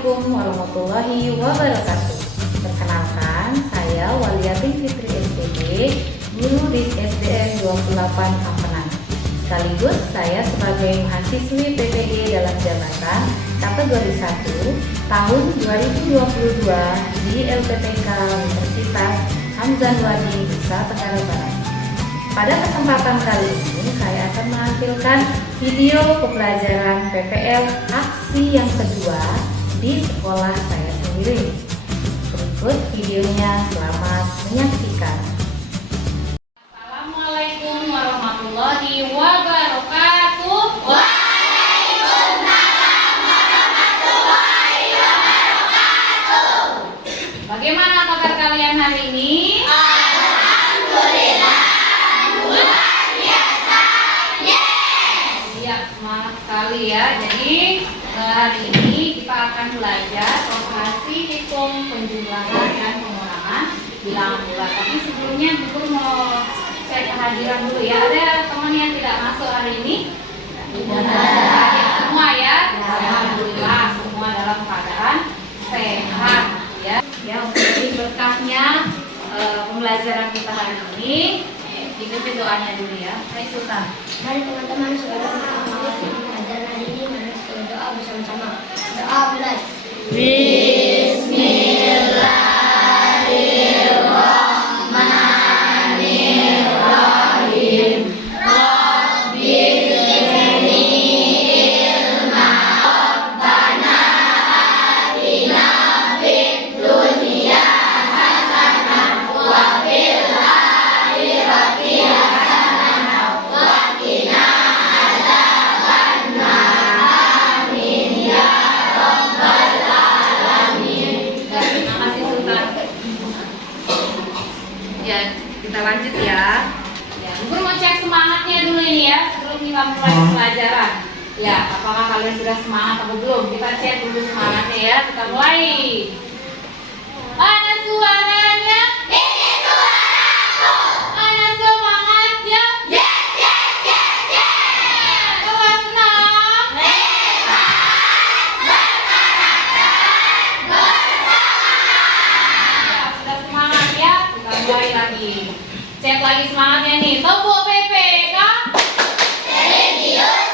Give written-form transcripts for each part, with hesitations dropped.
Assalamualaikum warahmatullahi wabarakatuh. Perkenalkan, saya Waliatin Fitri SPG, guru di SDN 28 Ampenan. Sekaligus saya sebagai mahasiswi PPG dalam jabatan kategori 1 tahun 2022 di LPTK Universitas Hamzanwadi, Nusa Tenggara Barat. Pada kesempatan kali ini saya akan menampilkan video pembelajaran PPL aksi yang kedua di sekolah saya sendiri. Berikut videonya, selamat menyaksikan. Assalamualaikum warahmatullahi wabarakatuh. Waalaikumsalam warahmatullahi wabarakatuh. Bagaimana kabar kalian hari ini? Alhamdulillah, luar biasa. Yes. Ya, semangat sekali ya. Jadi hari ini kita akan belajar operasi hitung penjumlahan dan pengurangan bilangan bulat. Tapi sebelumnya Guru mau cek kehadiran dulu ya. Ada teman yang tidak masuk hari ini? Hadir semua ya. Alhamdulillah semua dalam keadaan sehat ya. Ya, untuk jadi berkahnya pembelajaran kita hari ini, ikuti doanya dulu ya. Hai Sultan. Mari teman-teman saudara pelajaran hari ini mari kita berdoa bersama-sama. Doa mulai. Bismillahirrahmanirrahim. Rabbighfirli ilma rabbana atina fid dunya hasanah wa fil akhirati hasanah wa qina adzabannar. Amin ya rabbal alamin. Terima kasih Sultan. Ya, kita lanjut ya. Ya, Guru mau cek semangatnya dulu ini ya sebelum kita mulai pelajaran. Ya, apakah kalian sudah semangat atau belum? Kita cek dulu semangatnya ya. Kita mulai. Mana suaranya? Ini suaraku. Mana semangatnya? Yes, yes, yes, yes. Coba senang. Ya, sudah semangat ya. Kita mulai lagi. Cek lagi semangatnya nih. Tepuk PPK. Religius,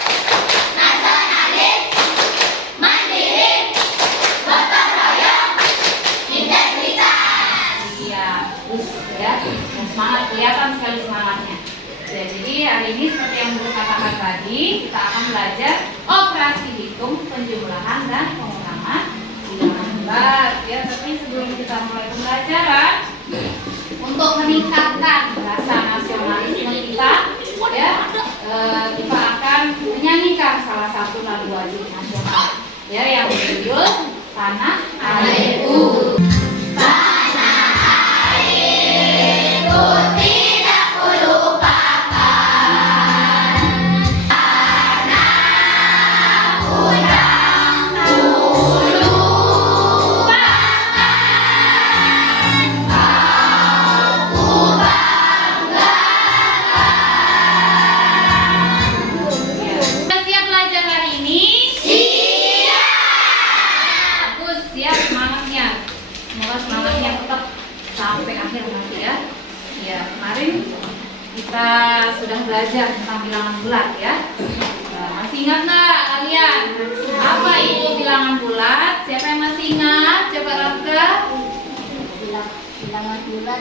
nasionalis, mandiri, gotong royong, integritas. Iya, terus ya. Semangat, kelihatan sekali semangatnya. Ya, jadi hari ini seperti yang Guru katakan tadi, kita akan belajar operasi hitung, penjumlahan dan pengurangan bilangan bulat. Ya, tapi sebelum kita mulai pembelajaran, untuk meningkatkan rasa nasionalisme kita, ya, kita akan menyanyikan salah satu lagu wajib nasional, ya, yang berjudul Tanah Airku. Ku tidak kulupakan, anakku yang kulupakan, aku banggakan. Sudah siap belajar hari ini? Siap. Bagus, siap semangatnya. Semoga semangatnya tetap sampai akhir nanti ya. Ya, kemarin kita sudah belajar tentang bilangan bulat ya. Masih ingat nggak kalian? Apa itu bilangan bulat? Siapa yang masih ingat? Coba Rafka. Bilangan bulat.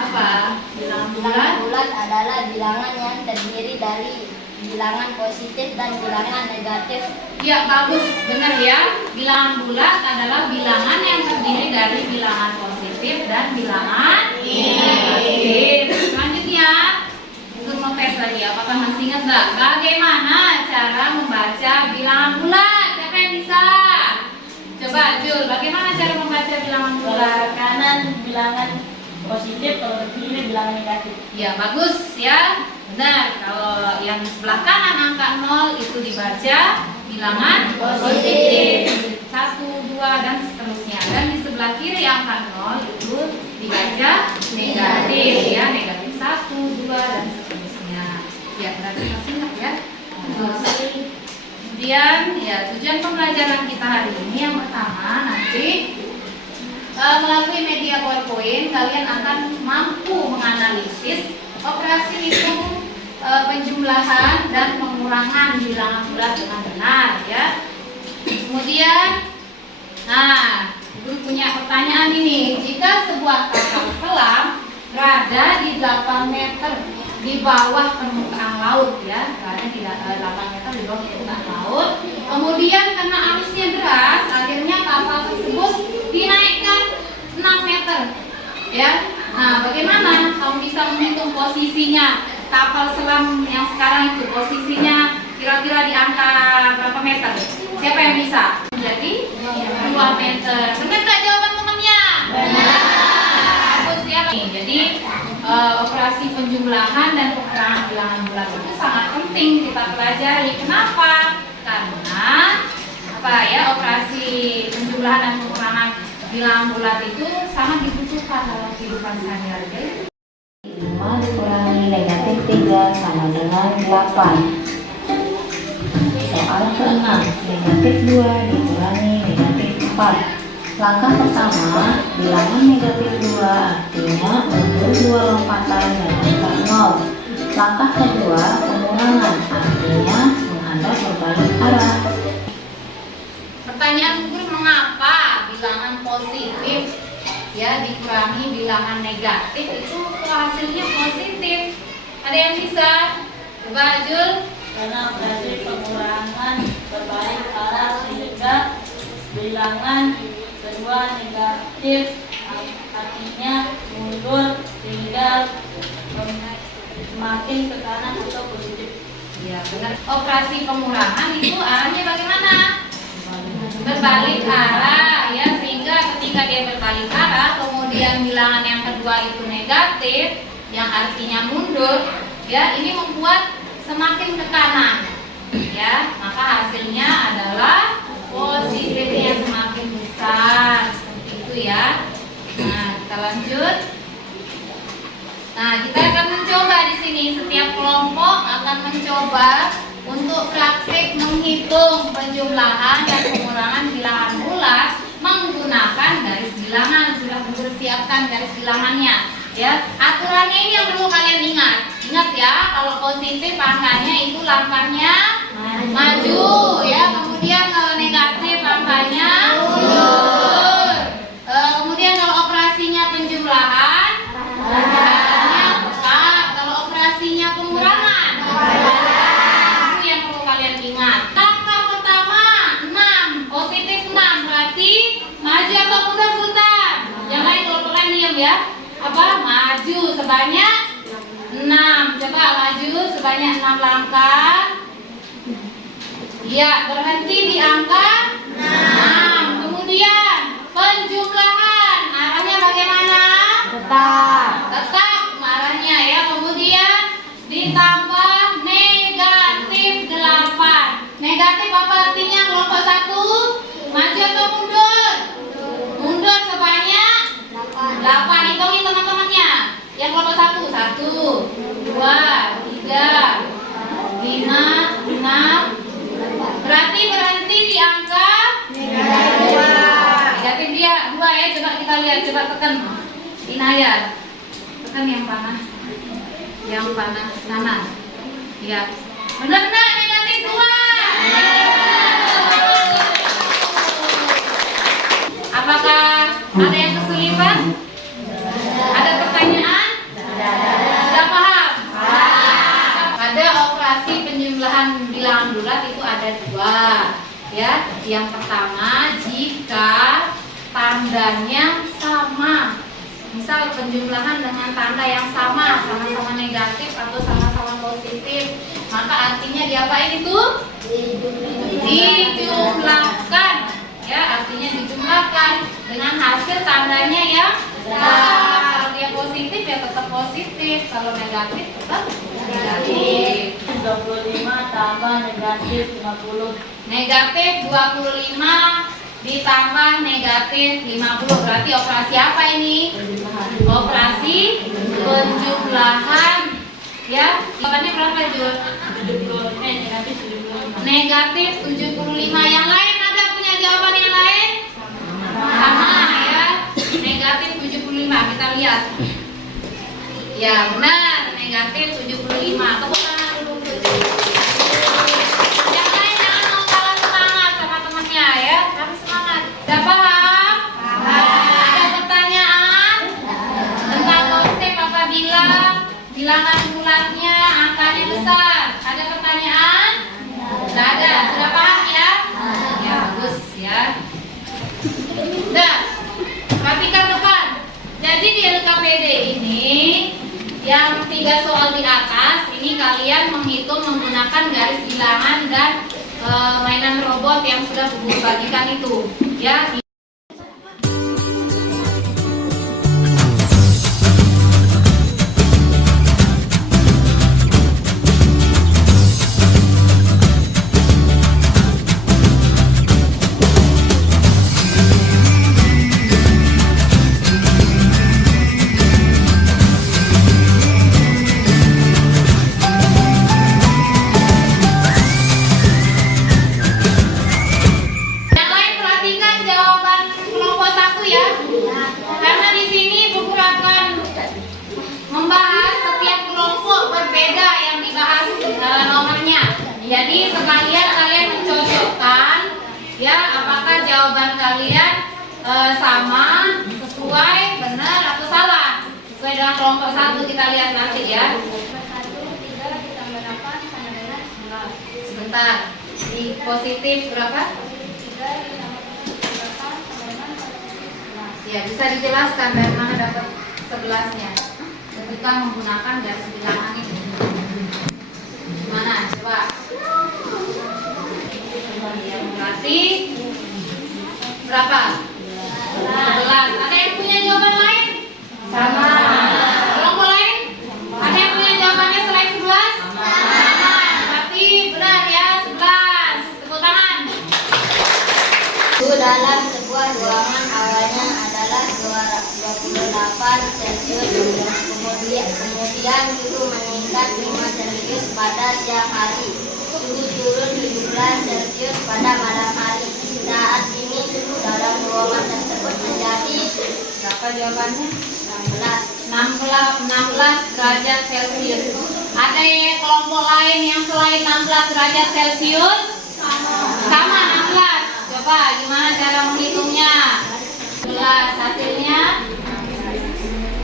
Apa? Bilangan bulat? Bilangan bulat adalah bilangan yang terdiri dari bilangan positif dan bilangan negatif. Ya, bagus. Benar ya. Bilangan bulat adalah bilangan yang terdiri dari bilangan positif dan bilangan negatif. Selanjutnya, untuk mengetes lagi, apakah masih ingat nggak? Bagaimana cara membaca bilangan bulat? Siapa yang bisa? Coba, Jul. Bagaimana cara membaca bilangan bulat? Kanan bilangan positif, kalau kiri bilangan negatif. Ya, bagus ya. Benar. Kalau yang sebelah kanan angka 0 itu dibaca bilangan positif. 1, 2 dan seterusnya. Dan di sebelah kiri angka 0 itu dibaca negatif ya, negatif 1, 2 dan seterusnya. Ya, berarti masih ingat ya. Terus di Kemudian ya tujuan pembelajaran kita hari ini yang pertama nanti melalui media PowerPoint kalian akan mampu menganalisis operasi hitung penjumlahan dan pengurangan bilangan bulat dengan benar ya. Kemudian, nah, Guru punya pertanyaan ini. Jika sebuah kapal selam berada di 8 meter di bawah permukaan laut ya, berada di 8 meter di bawah permukaan laut, kemudian karena arusnya deras, akhirnya kapal tersebut dinaikkan 6 meter ya. Nah, bagaimana kamu bisa menghitung posisinya kapal selam yang sekarang itu, posisinya kira-kira di angka berapa meter? Siapa yang bisa? Jadi 2 meter. Benar nggak jawaban temannya? Benar. Bagus ya. Jadi operasi penjumlahan dan pengurangan bilangan bulat itu sangat penting kita pelajari. Kenapa? Karena apa ya, operasi penjumlahan dan pengurangan bilangan bulat itu sangat dibutuhkan dalam kehidupan sehari-hari. 5 dikurangi negatif 3 sama dengan 8. Soal ke-6, negatif 2 dikurangi negatif 4. Langkah pertama, bilangan negatif 2 artinya mundur 2 lompatan dan angka 0. Langkah kedua, pengurangan artinya menghadap berbalik arah. Pertanyaan guru, mengapa bilangan positif ya dikurangi bilangan negatif itu hasilnya positif? Ada yang bisa? Coba Jul. Karena operasi pengurangan berbalik arah sehingga bilangan kedua negatif artinya mundur sehingga semakin ke kanan atau positif. Ya benar. Operasi pengurangan itu arahnya bagaimana? Berbalik arah ya, sehingga ketika dia berbalik arah kemudian bilangan yang kedua itu negatif yang artinya mundur ya, ini membuat semakin ke kanan ya, maka hasilnya adalah positifnya semakin besar seperti itu ya. Nah, kita lanjut. Nah, kita akan mencoba di sini, setiap kelompok akan mencoba untuk praktik menghitung penjumlahan dan pengurangan bilangan bulat menggunakan garis bilangan. Sudah mempersiapkan garis bilangannya ya. Aturannya ini yang perlu kalian ingat. Ingat ya, kalau positif angkanya itu langkahnya maju ya. Kemudian kalau negatif angkanya mundur. Kemudian kalau operasinya penjumlahan angkanya tetap. Kalau operasinya pengurangan itu yang perlu kalian ingat. Langkah pertama 6, positif 6 berarti maju atau mundur Sultan? Yang lain kalau kalian diam ya. Apa? Maju sebanyak 6. Coba maju sebanyak 6 langkah. Ya, berhenti di angka 6. Kemudian penjumlahan arahnya bagaimana? Tetap arahnya ya. Kemudian ditambah negatif 8. Negatif apa artinya? Kelompok 1 maju atau mundur? Mundur sebanyak 8. Hitungin teman-temannya. Yang kelompok 1, 1, 2, 3, 5, 6. Berarti berhenti di angka negatif dia 2 ya. Coba kita lihat, coba tekan Inayat. Tekan yang panah. Yang panah sana. Ya. Benar enggak negatif 2? Apakah ada yang kesulitan? Ada pertanyaan? Sudah paham? Pada operasi penjumlahan bilangan bulat itu ada 2 ya. Yang pertama, jika tandanya sama, misal penjumlahan dengan tanda yang sama, sama-sama negatif atau sama-sama positif, maka artinya diapain itu? Dijumlahkan ya, artinya dijumlahkan dengan hasil tandanya yang sama. Kalau dia positif ya tetap positif, kalau negatif tetap negatif. 25 tambah negatif 50. Negatif 25 ditambah negatif 50. Berarti operasi apa ini? Operasi penjumlahan ya. Jawabannya berapa Jul? Negatif 75. negatif 75. Yang lain ada punya jawaban yang lain? Sama ya. Negatif 75. Kita lihat. Ya benar, negatif 75. Tepuk tangan dulu. Yang lain jangan mau kalah semangat sama temannya ya. Harus semangat. Udah paham? Ada pertanyaan tentang konsep apabila bilangan bulatnya angkanya besar? Ada pertanyaan? Tidak ada. Sudah paham ya? Ya bagus ya. Udah. Perhatikan depan. Jadi di LKPD ini yang 3 soal di atas ini kalian menghitung menggunakan garis bilangan dan mainan robot yang sudah Ibu bagikan itu ya. Yang lain perhatikan jawaban kelompok 1 ya. Karena di sini buku akan membahas setiap kelompok berbeda yang dibahas nomornya. Jadi sekalian kalian mencocokkan ya apakah jawaban kalian sama, sesuai, benar atau salah. Sesuai dengan kelompok 1 kita lihat nanti ya. 1 3 ditambah 8 sama dengan 11. Sebentar. Di positif berapa? 3 ditambah 8 sama dengan 11. Ya, bisa dijelaskan dari mana dapat 11-nya ketika menggunakan garis bilangan ini. Gimana? Coba. Ya, berarti berapa? 11. Ada yang punya jawaban lain? Sama. Kelompok lain? Ada yang punya jawabannya selain 11? Sama. Berarti benar ya, 11. Tepuk tangan. Suhu dalam sebuah ruangan awalnya adalah 28 Celcius, kemudian suhu meningkat 5 Celcius pada siang hari, suhu turun 17 Celcius pada malam hari. Saat ini suhu dalam ruangan tersebut menjadi Berapa jawabannya? 16. 16 derajat Celcius. Ada yang kelompok lain yang selain 16 derajat Celcius? Sama 16. Coba gimana cara menghitungnya? 11 hasilnya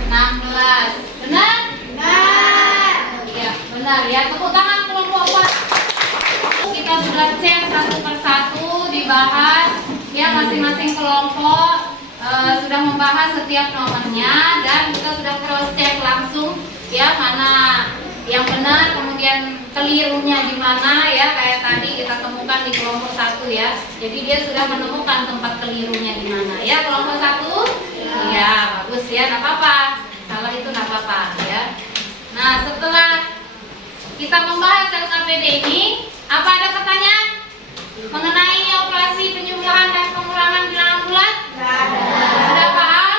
16. Benar? Benar. Iya, benar ya. Tepuk tangan kelompok 4. Kita sudah cek satu persatu, dibahas ya masing-masing kelompok sudah membahas setiap nomornya dan kita sudah cross check langsung ya mana yang benar kemudian kelirunya di mana ya, kayak tadi kita temukan di kelompok 1 ya. Jadi dia sudah menemukan tempat kelirunya di mana ya. Kelompok 1 ya bagus ya, nggak apa-apa, salah itu nggak apa-apa ya. Nah setelah kita membahas LKPD ini, apa ada pertanyaan mengenai operasi penjumlahan dan pengurangan bilangan bulat? Sudah paham?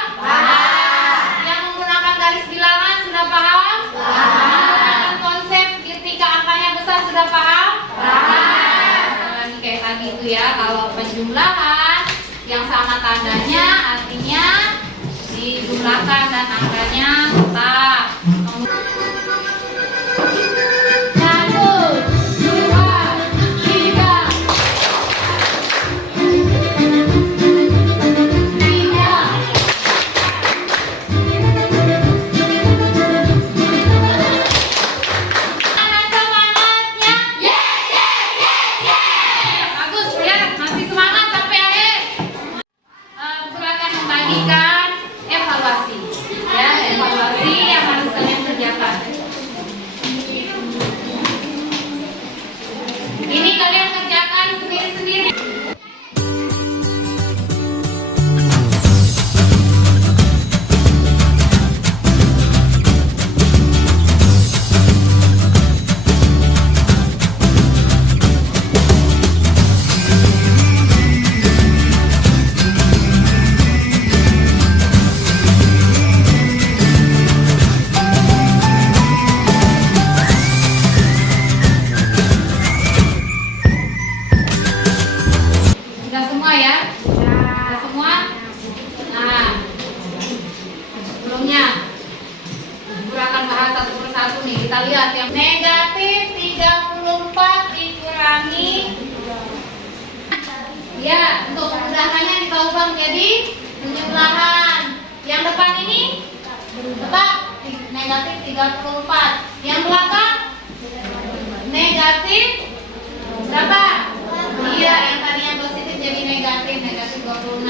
Yang menggunakan garis bilangan sudah paham? Menggunakan konsep ketika angkanya besar sudah paham? Lagi kayak tadi itu ya, kalau penjumlahan yang sama tandanya artinya dijumlahkan dan angkanya tetap. 1, 2, 3. Sudah semua ya? Sudah semua? Nah, sebelumnya gerakan bahas satu persatu nih. Kita lihat yang negatif 34 dikurangi. Ya, untuk pemudahkannya kita ubah menjadi penjumlahan. Yang depan ini tetap negatif 34. Yang belakang negatif berapa? Iya, yang tadinya positif jadi negatif 26.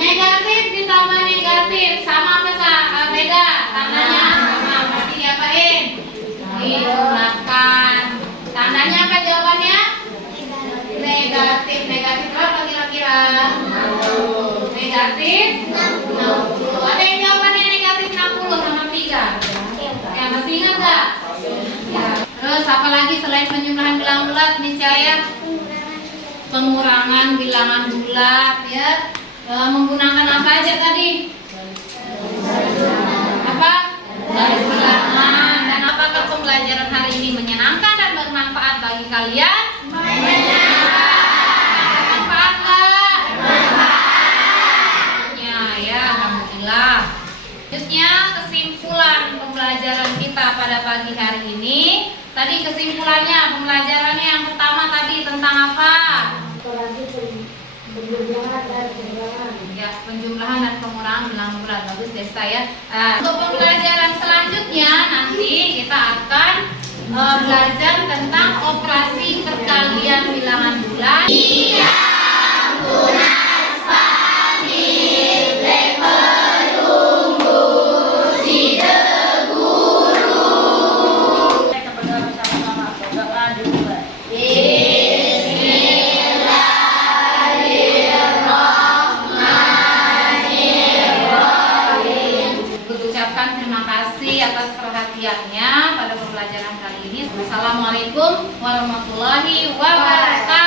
Negatif ditambah negatif sama apa beda? Tandanya sama, berarti diapain? Dijumlahkan. Tandanya apa jawabannya? Negatif. Negatif berapa kira-kira? Negatif 60. Ada yang jawabannya negatif 60 sama 3? Ya, masih ingat nggak? Ya. Terus apa lagi selain penjumlahan bilangan bulat niscaya? Pengurangan bilangan bulat ya. Menggunakan apa aja tadi? Apa? Garis bilangan. Dan apakah pembelajaran hari ini menyenangkan dan bermanfaat bagi kalian? Bermanfaat nggak? Ya, alhamdulillah. Selanjutnya kesimpulan pembelajaran kita pada pagi hari ini. Tadi kesimpulannya pembelajarannya yang pertama tadi tentang apa? Ya, penjumlahan dan pengurangan bilangan bulat. Bagus deh saya. Untuk pembelajaran selanjutnya nanti kita akan belajar tentang operasi perkalian bilangan bulat. Kita berdoa bersama-sama. Berdoa dimulai. Ucapkan terima kasih atas perhatiannya pada pembelajaran kali ini. Wassalamualaikum warahmatullahi wabarakatuh.